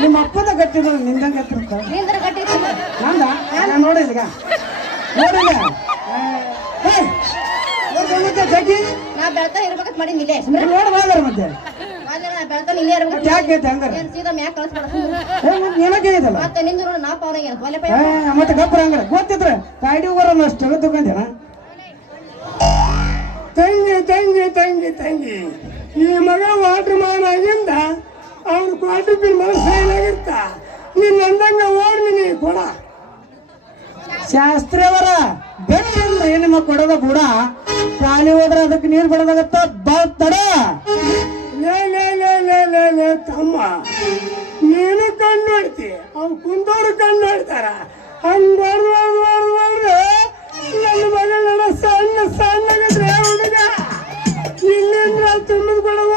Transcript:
ನಿಮ್ಮ ಅಪ್ಪದ ಗಟ್ಟಿದ್ರು ನಿಂದಂಗೆ ಎತ್ತಿರ್ತ ನಿಂದ್ರ ಗಟ್ಟಿ ನಂದ ನಾನು ನೋಡಿದ್ಗ ನೋಡಿಲ್ಲ ಜಗ್ಗಿ ನಾ ಬೆಳ್ತಾ ಇರ್ಬೇಕಂತ ಮಾಡಿ ನಿಲ್ಲೇ ನೋಡ್ಬಾರ್ದಾರ ಮತ್ತೆ ನಾ ಬೆಳ್ತಾ ನಿಲ್ಲೇ ಇರ್ಬೇಕು ಯಾಕೆ ಹಂಗಾರ ಸೀದಾ ಮ್ಯಾಕ್ ಕಳಿಸ್ಬೇಡ ಏನಕ್ಕೆ ಇದಲ್ಲ ಮತ್ತೆ ನಿಂದು ನೋಡಿ ನಾ ಪವನ ಮತ್ತೆ ಗಬ್ಬರ ಹಂಗಾರ ಗೊತ್ತಿದ್ರ ಕಾಯ್ಡಿ ಹೋಗೋಣ ಅಷ್ಟು ತಗೊಂಡೇನ ತಂಗಿ ತಂಗಿ ತಂಗಿ ತಂಗಿ ಈ ಮಗ ವಾಟರ್ ಮ್ಯಾನ್ ಆಗಿಂದ ಅವ್ನ ಕ್ವಾರ್ಟರ್ ಬಿಲ್ ಮನಸ್ಸು ಏನಾಗಿರ್ತ ನೀನ್ ಅಂದಂಗ ಓಡ್ನಿ ಕೊಡ ಶಾಸ್ತ್ರಿ ಅವರ ಬೆಟ್ಟ ಹೆಣ್ಣು ಕೊಡೋದ ಕೂಡ ಪ್ರಾಣಿ ಹೋದ್ರೆ ಅದಕ್ಕೆ ನೀರು ಬಿಡೋದಾಗತ್ತ ತಡ ಲೇ ಲೇ ಲೇ ಲೇ ಲೇ ಲೇ ತಮ್ಮ ನೀನು ಕಣ್ಣು ನೋಡ್ತಿ ಅವ್ನು ಕುಂದೋರು ಕಣ್ಣು ನೋಡ್ತಾರ ಹಂಗ ನನ್ನ ಮಗಳ ಸಣ್ಣ ಸಣ್ಣಗಿದ್ರೆ ಹುಡುಗ ಇಲ್ಲಿಂದ ತುಂಬಿದ್ ಕೊಡವ